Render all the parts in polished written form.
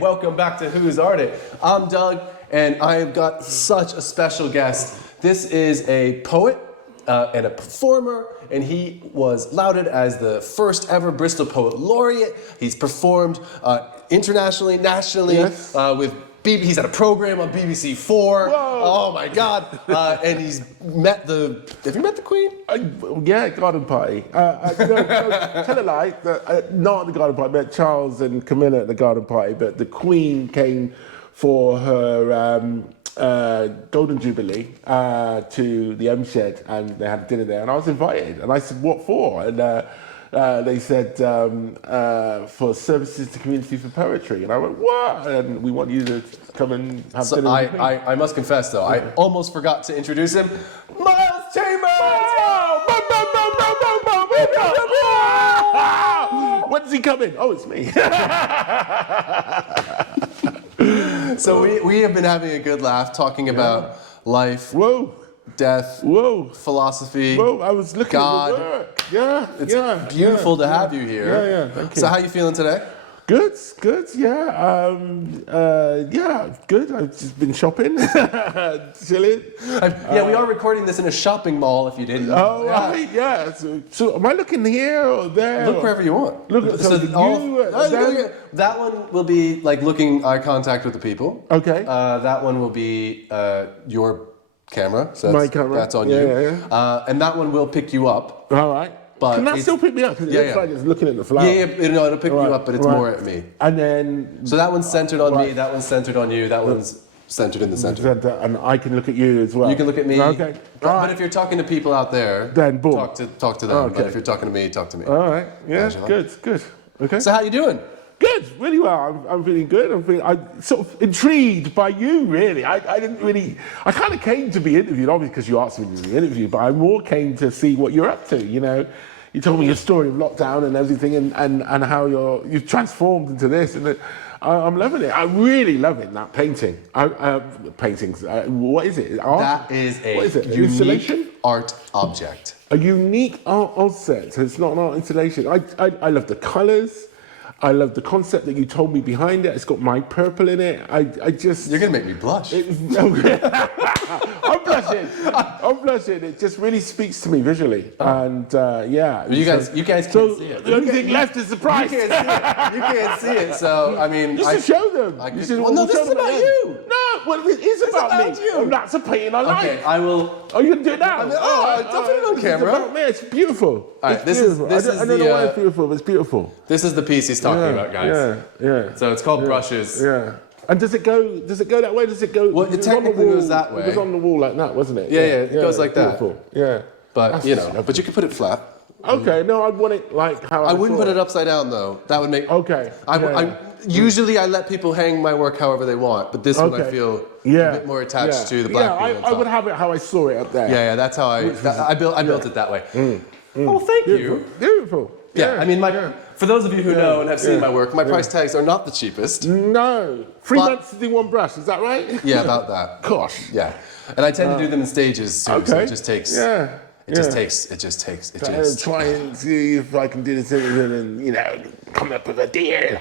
welcome back to Who's Art It? I'm Doug, and I have got such a special guest. This is a poet and a performer, and he was lauded as the first ever Bristol Poet Laureate. He's performed internationally, nationally, with he's had a program on BBC 4. Whoa. Oh my God! And he's met the. Have you met the Queen? Yeah, garden party. No, tell a lie. Not at the garden party. I met Charles and Camilla at the garden party, but the Queen came for her Golden Jubilee to the M Shed, and they had dinner there, and I was invited. And I said, "What for?" And they said, for services to community for poetry. And I went, what? And we want you to come and have dinner with me. I must confess, though, I almost forgot to introduce him. Miles Chambers! When's he coming? Oh, it's me. So we have been having a good laugh talking about life. Whoa. Death, philosophy, I was looking God. at the work. Yeah, it's beautiful to have you here. Yeah, thank you. So how you feeling today? Good, yeah. Good. I've just been shopping, chilling. We are recording this in a shopping mall, if you didn't know. Oh, right, yeah. So am I looking here or there? Look wherever you want. That one will be like looking eye contact with the people. Okay. That one will be your camera. So my camera. That's on you. Yeah. And that one will pick you up. All right. But can that still pick me up? Because it looks like it's looking at the flower. It'll pick you up, but it's more at me. And then... So that one's centered on me, that one's centered on you, that one's centered in the center. And I can look at you as well. You can look at me. Okay. But if you're talking to people out there, then boom. Talk to them. Okay. But if you're talking to me, talk to me. All right. Yeah, good. Okay. So how you doing? Good, really well. I'm feeling good. I'm sort of intrigued by you, really. I kind of came to be interviewed, obviously because you asked me to be interviewed, but I more came to see what you're up to, you know. You told me your story of lockdown and everything and how you've transformed into this. And I'm loving it. I'm really loving that painting. Paintings. What is it? Art? That is what is it? unique installation? Art object. A unique art object. So it's not an art installation. I love the colours. I love the concept that you told me behind it. It's got my purple in it. You're gonna make me blush. I'm blushing. It just really speaks to me visually. And You guys can't see it. The only thing left is the price. You can't see it. So I mean, you should show them. This is about you. No, well, it is about me. You. And that's a painting I like. Okay, I will. Oh, you can do it now. Don't put it on camera. It's about me. It's beautiful. All right, this is I don't know why it's beautiful, but it's beautiful. This is the piece he's talking about, guys. Yeah. So it's called Brushes. Yeah. And does it go that way? Does it go? Well, it technically goes that way. It was on the wall like that, wasn't it? Yeah, it goes like that. Beautiful. Yeah. But but you could put it flat. Okay, no, I'd want it like how I wouldn't put it upside down though. That would make. Okay. Usually I let people hang my work however they want, but this one I feel a bit more attached to the black. Yeah, I would have it how I saw it up there. Yeah, that's how I built it that way. Oh, thank you. Beautiful. Yeah, I mean, for those of you who know and have seen my work, my price tags are not the cheapest. No. 3 months to do one brush, is that right? Yeah, about that. Gosh. Yeah. And I tend to do them in stages too, so it just takes... It just takes. Try and see if I can do this and, come up with a deal.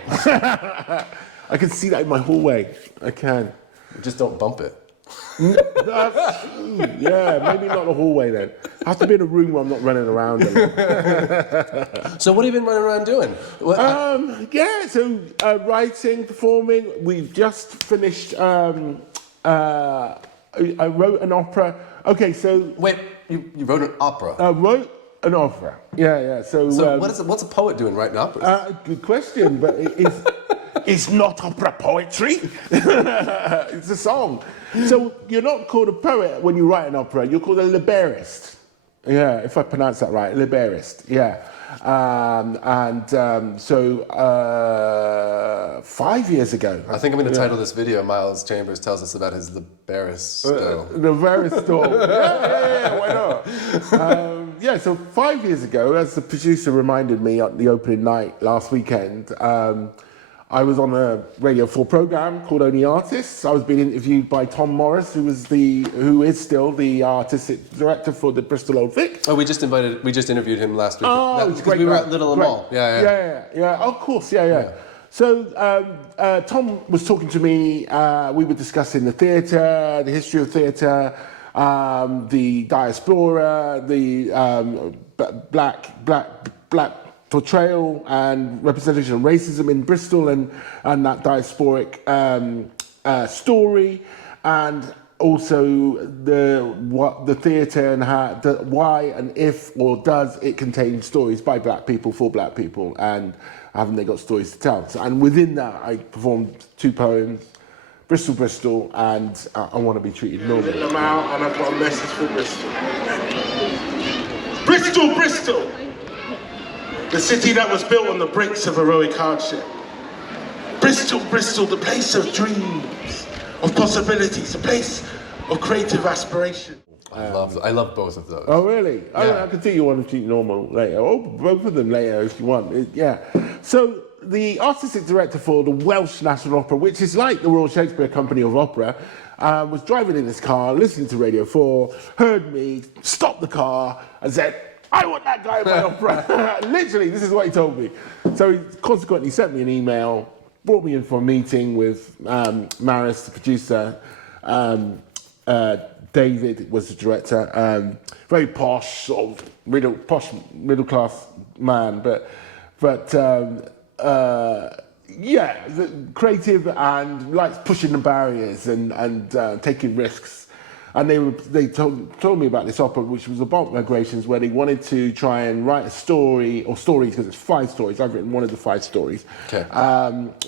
I can see that in my hallway. I can. Just don't bump it. Maybe not the hallway then. I have to be in a room where I'm not running around. So what have you been running around doing? Writing, performing. We've just finished. I wrote an opera. Okay, so wait, you wrote an opera? I wrote an opera. Yeah. So what's a poet doing writing operas? Good question, but it's not opera poetry. It's a song. So you're not called a poet when you write an opera. You're called a librist. Yeah, if I pronounce that right, librist. Yeah. 5 years ago. I think I'm going to title this video, Miles Chambers tells us about his liberisto. Liberisto. Yeah, why not? So 5 years ago, as the producer reminded me at the opening night last weekend, I was on a Radio 4 program called Only Artists. I was being interviewed by Tom Morris, who is still the artistic director for the Bristol Old Vic. Oh, we just interviewed him last week. Oh, because we were at Little and Mall. Yeah. Of course, yeah. So Tom was talking to me. We were discussing the theatre, the history of theatre, the diaspora, the black portrayal and representation of racism in Bristol, and that diasporic story, and also the theatre and why and if or does it contain stories by black people for black people, and haven't they got stories to tell? So, and within that, I performed 2 poems, Bristol, Bristol, and I Want to Be Treated Normally. I'm out, and I've got a message for Bristol. Bristol, Bristol! The city that was built on the bricks of heroic hardship. Bristol, Bristol, the place of dreams, of possibilities, a place of creative aspiration. I love both of those. Oh, really? Yeah. I can tell you Want to Treat Normal later. Oh, both of them later if you want. Yeah. So the artistic director for the Welsh National Opera, which is like the Royal Shakespeare Company of Opera, was driving in his car, listening to Radio 4, heard me, stopped the car and said, I want that guy in my opera. Literally, this is what he told me. So he consequently sent me an email, brought me in for a meeting with Maris, the producer. David was the director. Very posh, sort of middle class man, but yeah, creative and likes pushing the barriers and taking risks. And they told me about this opera, which was about migrations, where they wanted to try and write a story, or stories, because it's 5 stories. I've written one of the 5 stories, okay.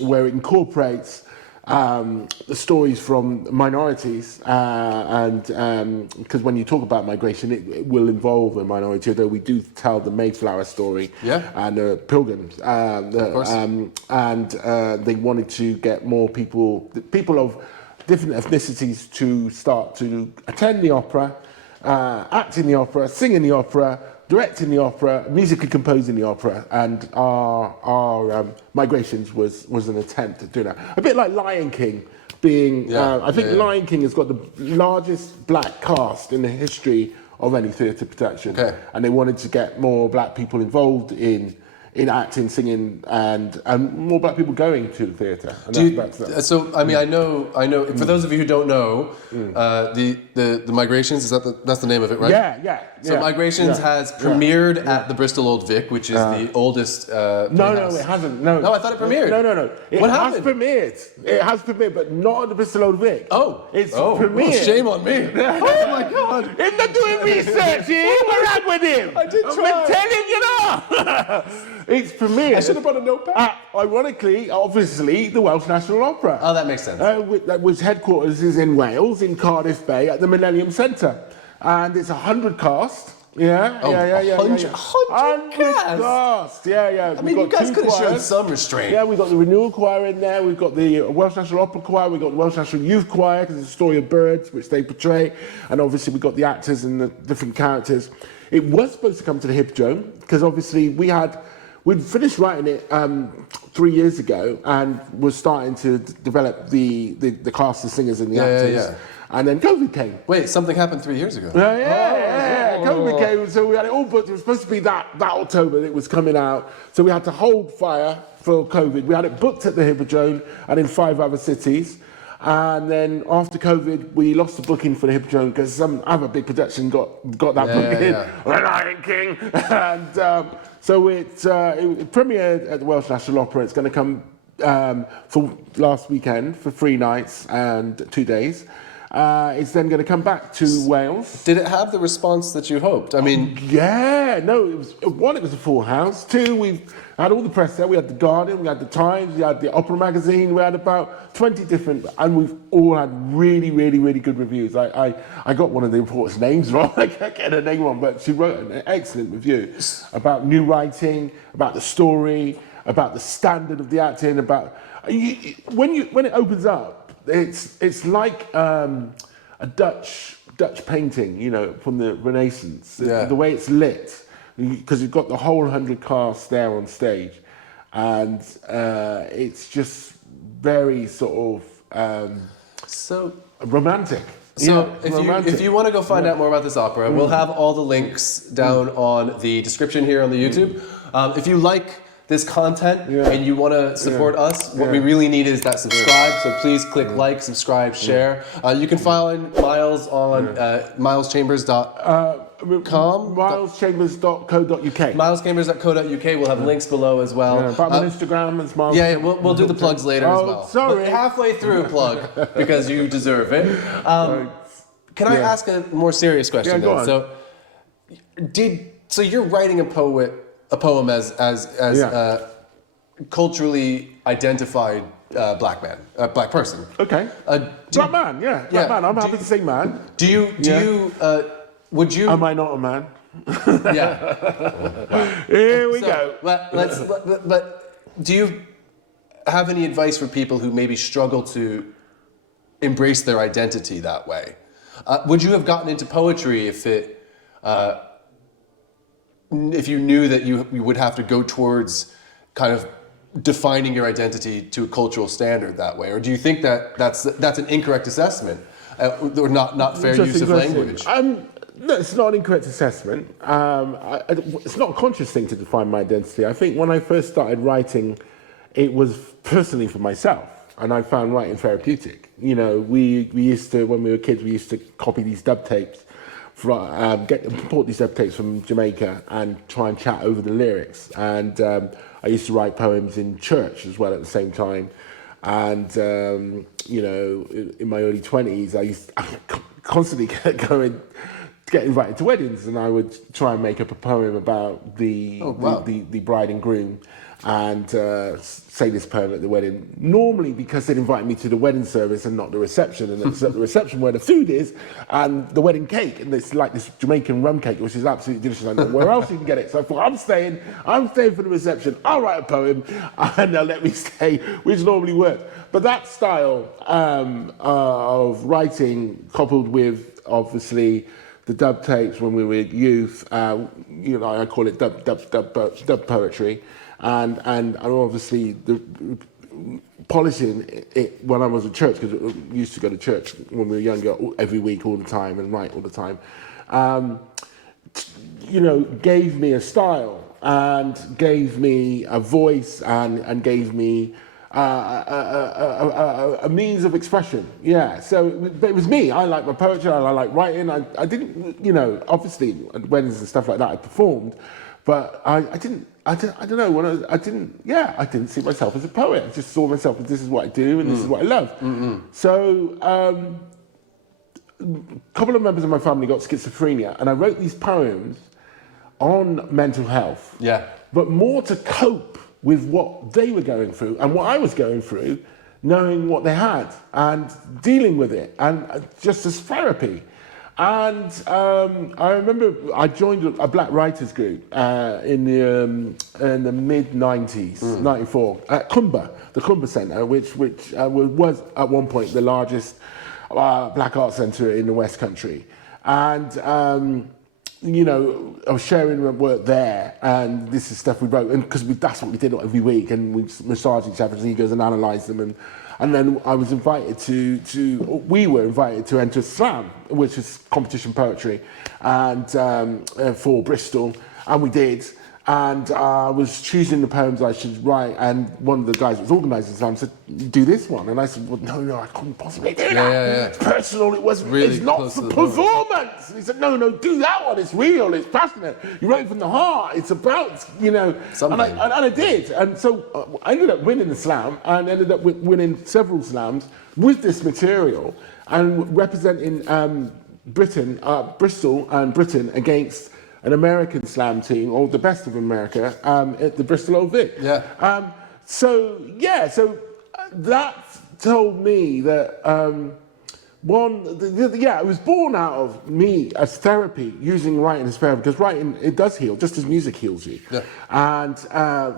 Where it incorporates the stories from minorities, and because when you talk about migration, it will involve a minority, although we do tell the Mayflower story, and the Pilgrims, and they wanted to get more people of different ethnicities to start to attend the opera, act in the opera, sing in the opera, direct in the opera, musically compose in the opera, and our migrations was an attempt at doing that. A bit like Lion King being, I think Lion King has got the largest black cast in the history of any theatre production, and they wanted to get more black people involved in acting, singing, and more black people going to the theatre. So I mean, I know. For those of you who don't know, the Migrations, that's the name of it, right? Yeah. So Migrations has premiered at the Bristol Old Vic, which is the oldest. No, it hasn't. No, I thought it premiered. No. What happened? It has premiered, but not at the Bristol Old Vic. It's premiered. Oh, shame on me. Oh my God! He's not doing research. What's wrong with him? I did try. I'm telling you now. It's premiered. I should have brought a notepad. Ironically, obviously, the Welsh National Opera. Oh, that makes sense. Which headquarters is in Wales, in Cardiff Bay, at the Millennium Centre, and it's 100 cast. Yeah. 100 cast. Yeah. I mean, you guys could have shown some restraint. Yeah, we've got the Renewal Choir in there, we've got the Welsh National Opera Choir, we've got the Welsh National Youth Choir, because it's a story of birds, which they portray, and obviously we've got the actors and the different characters. It was supposed to come to the Hippodrome, because obviously we'd finished writing it 3 years ago, and was starting to develop the cast of singers and the actors. Yeah. And then COVID came. Wait, something happened 3 years ago. Yeah. COVID came, so we had it all booked. It was supposed to be that October that it was coming out. So we had to hold fire for COVID. We had it booked at the Hippodrome and in 5 other cities. And then after COVID, we lost the booking for the Hippodrome because some other big production got that booking. The Lion King. And so it premiered at the Welsh National Opera. It's going to come for last weekend for 3 nights and 2 days. It's then going to come back to Wales. Did it have the response that you hoped? I mean... it was a full house. 2, we had all the press there. We had The Guardian, we had The Times, we had the Opera magazine, we had about 20 different... And we've all had really, really, really good reviews. I got one of the reporters' names wrong. I can't get her name wrong, but she wrote an excellent review about new writing, about the story, about the standard of the acting, about... When it opens up, it's like a Dutch painting, from the Renaissance. The way it's lit, because you've got the whole 100 cast there on stage, and it's just very sort of romantic. So if you want to go find out more about this opera, we'll have all the links down on the description here on the YouTube. If you like this content Yeah. and you want to support us, what we really need is that subscribe. So please click like, subscribe, share. You can find Miles on mileschambers.com. Mileschambers.co.uk. Mileschambers.co.uk. We'll have links below as well. Yeah, but on Instagram, it's Miles. Yeah, we'll do the plugs later as well. Sorry. But halfway through plug because you deserve it. Can I ask a more serious question? Yeah, go on. So you're writing a poem as culturally identified black man, black person. Okay. Black man, yeah. Black man. I'm happy to say man. Would you? Am I not a man? Yeah. Here we go. But do you have any advice for people who maybe struggle to embrace their identity that way? Would you have gotten into poetry if you knew that you would have to go towards kind of defining your identity to a cultural standard that way, or do you think that that's an incorrect assessment or not fair use of language? No, it's not an incorrect assessment. It's not a conscious thing to define my identity. I think when I first started writing, it was personally for myself, and I found writing therapeutic. You know, we used to, when we were kids, we used to copy these dub tapes, import these dub tapes from Jamaica and try and chat over the lyrics. And I used to write poems in church as well at the same time. And, you know, in my early 20s, I constantly get invited to weddings, and I would try and make up a poem about the bride and groom, and say this poem at the wedding. Normally because they'd invite me to the wedding service and not the reception, and it's at the reception where the food is and the wedding cake, and it's like this Jamaican rum cake, which is absolutely delicious. I know where else you can get it. So I thought, I'm staying for the reception. I'll write a poem and they'll let me stay, which normally works. But that style of writing, coupled with obviously the dub tapes when we were youth, you know, I call it dub poetry, and obviously the polishing it when I was at church, because we used to go to church when we were younger every week, all the time, and write all the time. You know, gave me a style and gave me a voice and gave me a means of expression. Yeah, so but it was me. I like my poetry, I like writing. I didn't, you know, obviously at weddings and stuff like that I performed, but I don't know, when I didn't see myself as a poet. I just saw myself as this is what I do and this is what I love. So a couple of members of my family got schizophrenia, and I wrote these poems on mental health. Yeah. But more to cope with what they were going through and what I was going through, knowing what they had and dealing with it, and just as therapy. And I remember I joined a black writers group in the mid-90s, 94, at Kumba, the Kumba Centre, which was at one point the largest black art centre in the West Country. And you know, I was sharing work there, and this is stuff we wrote, and because that's what we did every week, and we massaged each other's egos and analysed them, and then I was invited we were invited to enter Slam, which is competition poetry, and for Bristol, and we did. And I was choosing the poems I should write, and one of the guys that was organising Slam said, "Do this one," and I said, "Well, no, I couldn't possibly do that. Yeah. It's personal. It's not for performance." And he said, "No, do that one. It's real. It's passionate. You wrote it from the heart. It's about, you know." And I did, and so I ended up winning the Slam, and ended up winning several Slams with this material, and representing Bristol and Britain against an American slam team, or the best of America, at the Bristol Old Vic. Yeah. So that told me that it was born out of me as therapy, using writing as therapy, because writing, it does heal, just as music heals you. Yeah. And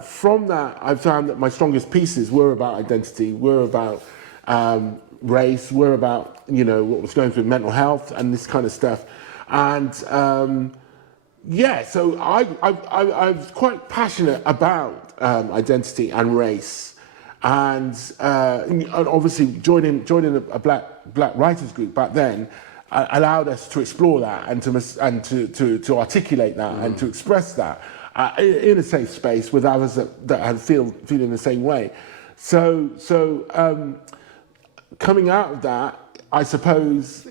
from that, I found that my strongest pieces were about identity, were about race, were about, you know, what was going through mental health and this kind of stuff. And so I was quite passionate about identity and race, and obviously joining a black writers group back then allowed us to explore that and to articulate that and to express that. in a safe space with others that had feeling the same way. So coming out of that, I suppose,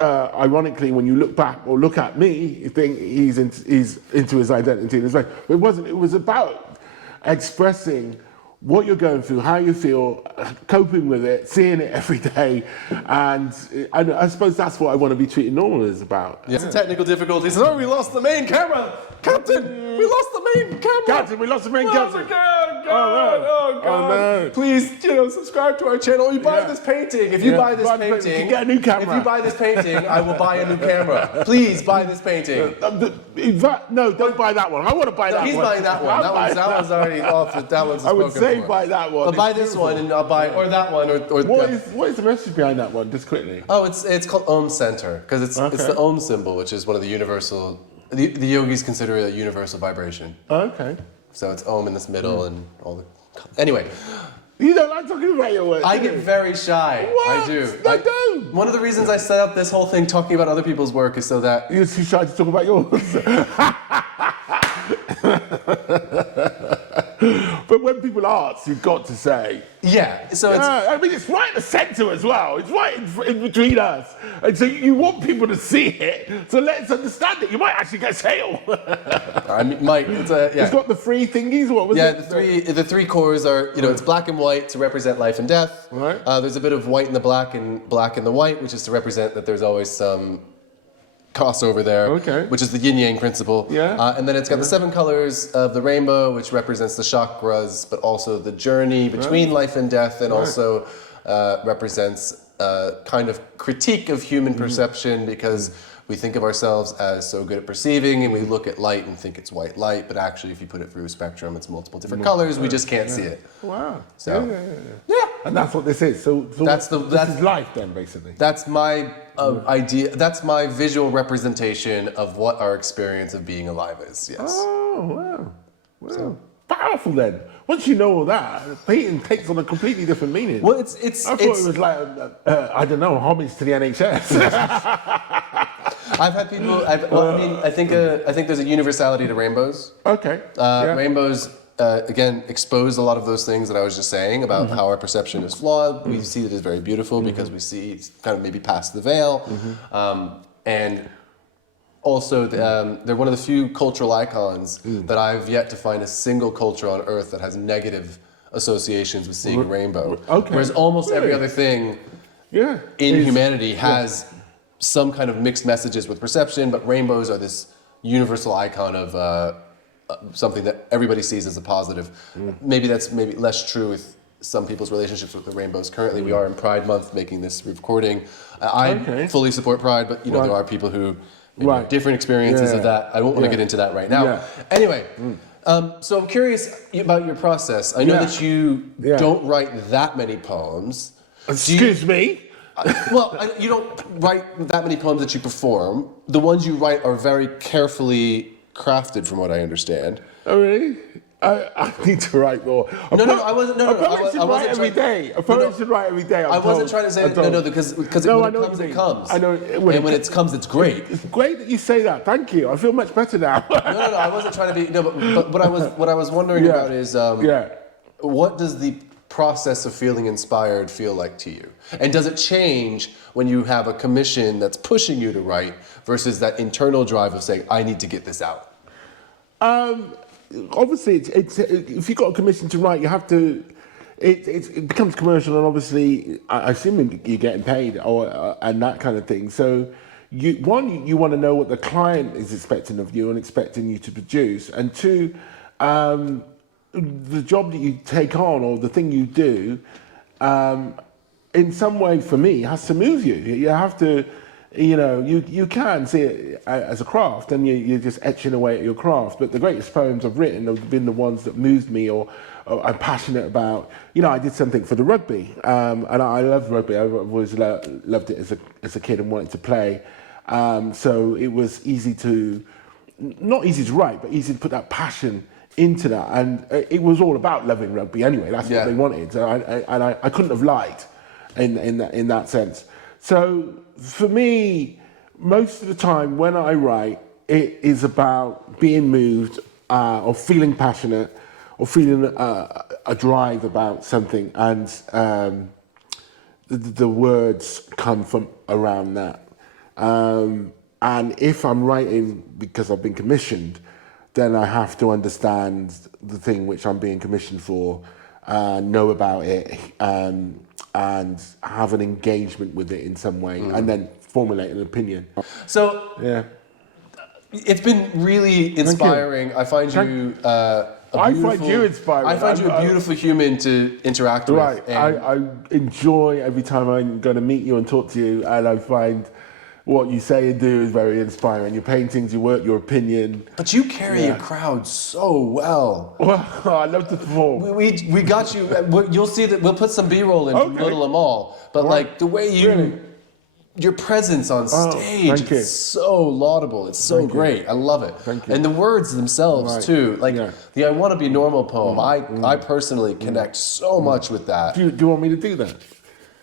ironically, when you look back or look at me, you think he's into his identity in his way. But it wasn't. It was about expressing what you're going through, how you feel, coping with it, seeing it every day, and I suppose that's what I want to be treated normal is about. Yeah. Some technical difficulties. Oh, we lost the main camera, Captain. We lost the main camera. Captain, we lost the main captain. Oh God! Oh God! Oh no! Please, subscribe to our channel. You buy this painting. If you buy this painting, you get a new camera. If you buy this painting, I will buy a new camera. Please buy this painting. No, don't buy that one. I want to buy that one. He's buying that one. That one's already off. That one's I would say buy that one. But buy this one, and I'll buy or that one or. What is the message behind that one? Just quickly. Oh, it's called Om Center because it's the Om symbol, which is one of the universal. The yogis consider it a universal vibration. Okay. So it's Om in this middle and all the. Anyway. You don't like talking about your work. I get very shy. What? I do. No, don't. One of the reasons I set up this whole thing talking about other people's work is so that you're too shy to talk about yours. But when people ask, you've got to say. Yeah. So it's right in the centre as well. It's right in between us, and so you want people to see it. So let's understand it. You might actually get sale. I mean, Mike, It's got the three thingies. What was it? The three cores are it's black and white to represent life and death. Right. There's a bit of white in the black and black in the white, which is to represent that there's always some crossover there, which is the yin yang principle. Yeah. And then it's got the 7 colors of the rainbow, which represents the chakras, but also the journey between life and death, and also represents a kind of critique of human perception because we think of ourselves as so good at perceiving, and we look at light and think it's white light, but actually, if you put it through a spectrum, it's multiple different colors. We just can't see it. Wow. So, yeah. And that's what this is. So that's this is life then, basically. That's my idea. That's my visual representation of what our experience of being alive is. Yes. Oh wow. So powerful then. Once you know all that, painting takes on a completely different meaning. Well, I thought it was like I don't know, homage to the NHS. I've had people. I think there's a universality to rainbows. Okay. Rainbows again expose a lot of those things that I was just saying about how our perception is flawed. We see it as very beautiful because we see kind of maybe past the veil, and also they're one of the few cultural icons that I've yet to find a single culture on Earth that has negative associations with seeing a rainbow. Okay. Whereas almost every other thing in humanity has some kind of mixed messages with perception, but rainbows are this universal icon of something that everybody sees as a positive. Maybe that's less true with some people's relationships with the rainbows. Currently, we are in Pride Month making this recording. I fully support Pride, but there are people who have different experiences of that. I won't want to get into that right now. Yeah. Anyway, so I'm curious about your process. I know that you don't write that many poems. Excuse me? Well, you don't write that many poems that you perform. The ones you write are very carefully crafted, from what I understand. Oh, really? I need to write more. I wasn't. No, a poet should write every day. A poet should write every day. I wasn't trying to say because when it comes, it comes. I know. When it comes, it's great. It's great that you say that. Thank you. I feel much better now. No. I wasn't trying to be. No, but what I was wondering about is what does the process of feeling inspired feel like to you? And does it change when you have a commission that's pushing you to write versus that internal drive of saying, I need to get this out? Obviously, it's if you've got a commission to write, you have to. It becomes commercial, and obviously, I assume you're getting paid and that kind of thing. So, you want to know what the client is expecting of you and expecting you to produce, and two, the job that you take on or the thing you do, in some way, for me, has to move you. You have to. You can see it as a craft, and you're just etching away at your craft. But the greatest poems I've written have been the ones that moved me or I'm passionate about. I did something for the rugby, and I love rugby. I've always loved it as a kid and wanted to play. So it was not easy to write, but easy to put that passion into that. And it was all about loving rugby anyway. That's what they wanted. So I couldn't have lied in that sense. So for me, most of the time when I write, it is about being moved or feeling passionate, or feeling a drive about something, and the words come from around that. And if I'm writing because I've been commissioned, then I have to understand the thing which I'm being commissioned for, know about it, and have an engagement with it in some way, and then formulate an opinion. So Yeah. it's been really inspiring. I find you I find you inspiring. I find you a beautiful human to interact with. Right. I enjoy every time I'm going to meet you and talk to you, and I find what you say and do is very inspiring. Your paintings, your work, your opinion. But you carry a crowd so well. Well, I love to perform. We got you. You'll see that we'll put some B-roll in from Little Amal. But like the way you, your presence on stage, Thank you. it's so laudable. It's so great. I love it. Thank you. And the words themselves too. Like the "I Want to Be Normal" poem. I personally connect so much with that. Do you want me to do that?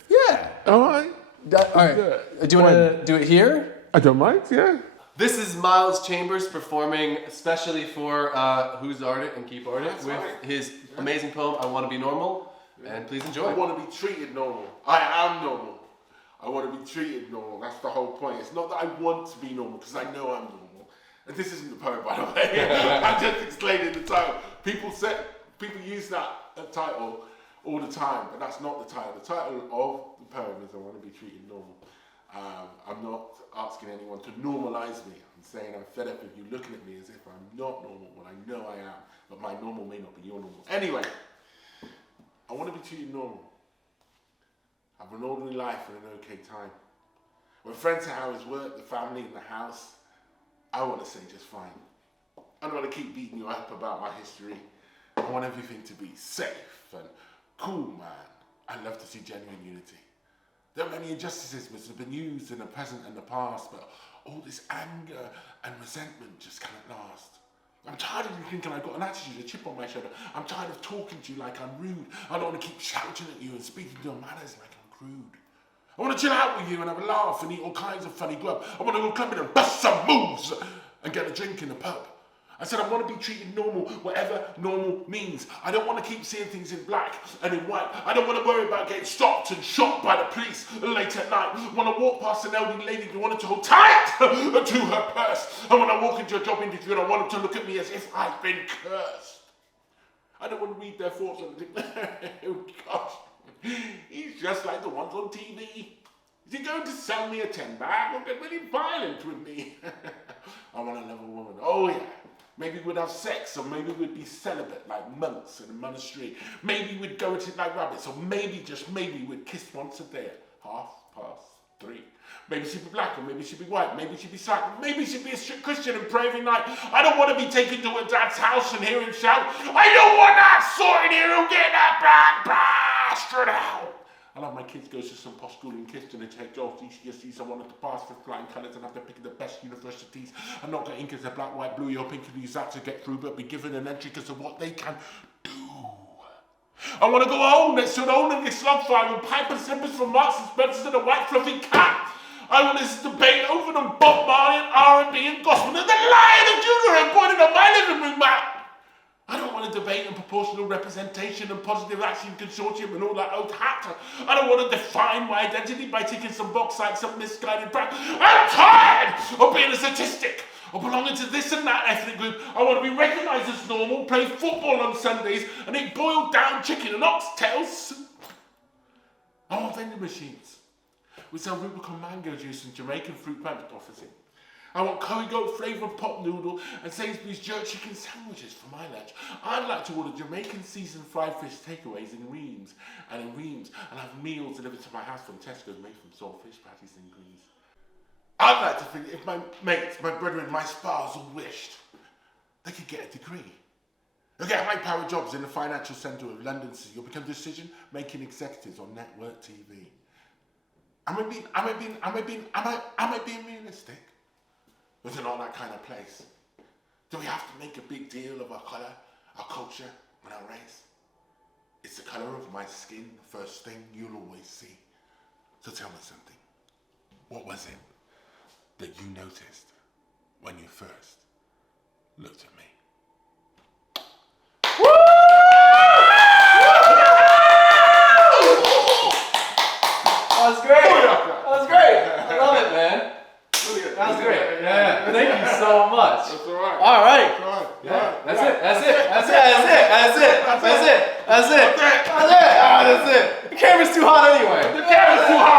Yeah. All right. All right. Do you want to do it here? I don't mind, yeah. This is Miles Chambers performing especially for Who's Ardent and Keep Ardent with his amazing poem, I Want to Be Normal. And please enjoy. I want to be treated normal. I am normal. I want to be treated normal. That's the whole point. It's not that I want to be normal, because I know I'm normal. And this isn't the poem, by the way. I'm just explaining the title. People use that title all the time, but that's not the title. The title of the poem is I Want to Be Treated Normal. I'm not asking anyone to normalize me. I'm saying I'm fed up with you looking at me as if I'm not normal when I know I am, but my normal may not be your normal. Anyway, I want to be treated normal. Have an ordinary life and an okay time. When friends are how is work, the family and the house, I want to say just fine. I don't want to keep beating you up about my history. I want everything to be safe and cool, man. I love to see genuine unity. There are many injustices which have been used in the present and the past, but all this anger and resentment just can't last. I'm tired of you thinking I've got an attitude, a chip on my shoulder. I'm tired of talking to you like I'm rude. I don't want to keep shouting at you and speaking to your manners like I'm crude. I want to chill out with you and have a laugh and eat all kinds of funny grub. I want to go clubbing and bust some moves and get a drink in the pub. I said I want to be treated normal, whatever normal means. I don't want to keep seeing things in black and in white. I don't want to worry about getting stopped and shot by the police late at night. I want to walk past an elderly lady who wanted to hold tight to her purse. And when I walk into a job interview and I want them to look at me as if I've been cursed. I don't want to read their thoughts and think, oh gosh, he's just like the ones on TV. Is he going to sell me a 10-bag or get really violent with me? I want to love a woman. Oh yeah. Maybe we'd have sex, or maybe we'd be celibate like monks in a monastery. Maybe we'd go at it like rabbits, or maybe, just maybe, we'd kiss once a day at 3:30. Maybe she'd be black, or maybe she'd be white, maybe she'd be black, maybe she'd be a strict Christian and pray every night. I don't want to be taken to her dad's house and hear him shout, I don't want that sorted here, who'll get that black bastard out. I'll have my kids go to some posh school in Kitchen and take off GCSEs. I wanted to pass for flying colours and have to pick the best universities and not get in because they're black, white, blue, or pink and use that to get through, but be given an entry because of what they can do. I want to go home next to an old English slug fire with pipe and slippers from Marks and Spencer's and a white fluffy cat. I want to listen to Beethoven and Bob Marley and R&B and gospel and the Lion of Judah and pointed on my living room map. I don't want to debate on proportional representation and positive action consortium and all that old hat. I don't want to define my identity by ticking some box like some misguided brand. I'm tired of being a statistic, of belonging to this and that ethnic group. I want to be recognised as normal, play football on Sundays, and eat boiled down chicken and oxtails. I want vending machines. We sell Rubicon mango juice and Jamaican fruit punch offers. I want curry goat flavoured pot noodle and Sainsbury's jerk chicken sandwiches for my lunch. I'd like to order Jamaican seasoned fried fish takeaways in reams and have meals delivered to my house from Tesco made from salt fish patties and greens. I'd like to think if my mates, my brethren, my spars all wished, they could get a degree. They'll get high-powered jobs in the financial centre of London City or become decision-making executives on network TV. Am I being realistic? Was it not that kind of place? Do we have to make a big deal of our colour, our culture, and our race? It's the colour of my skin, the first thing you'll always see. So tell me something. What was it that you noticed when you first looked at me? was great. That was great. I love it, man. That was great. Yeah. Thank you so much. That's all right. All right. That's all right. Yeah. That's it. That's it. That's it. That's it. That's it. That's it. That's it. That's it. That's it. The camera's too hot anyway. The camera's too hot.